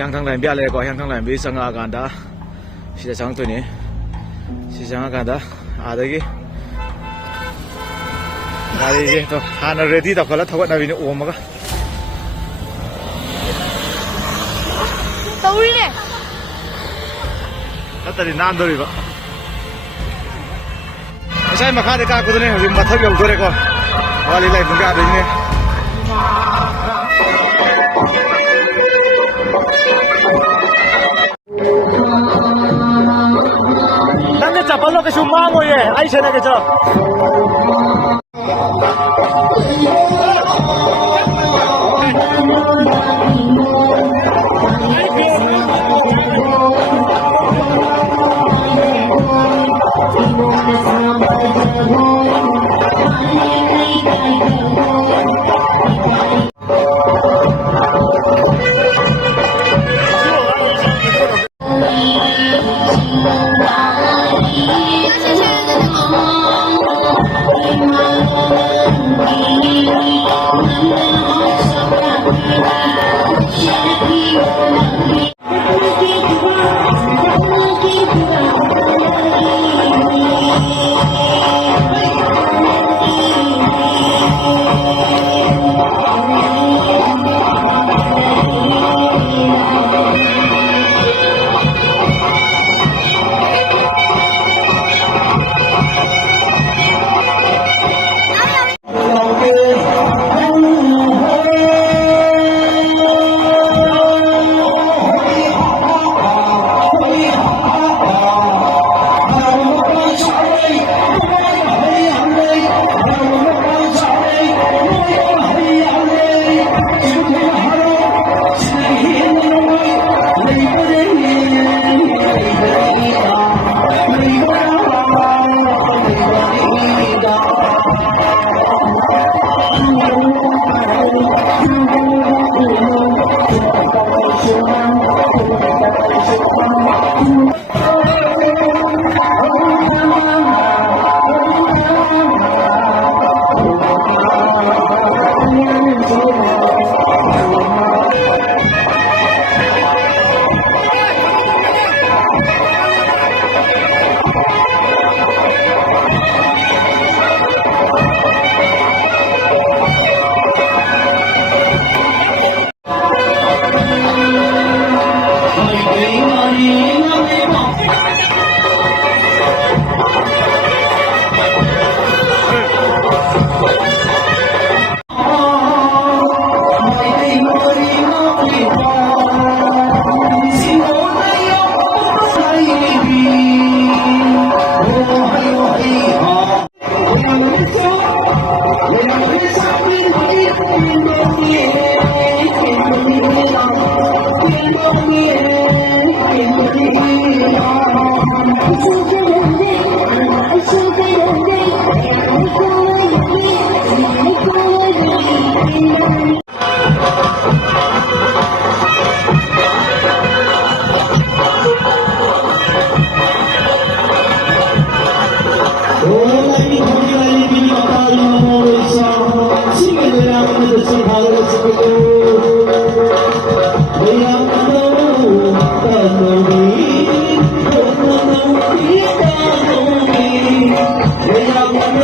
Hiang Thang Line biar lagi ko Hiang Thang Line bi sanga ganda sida sang tu ni si sanga ganda ada lagi hari ni tu hana ready tak kalau thawat nabi ni om ka tahu ni tadi nan dori ba saya makha de ka ko ne hari mathak yau dore ko wali lai bunga ada ni nanti capal lo ke semua mo ye, ai sana ke cak. Yeah.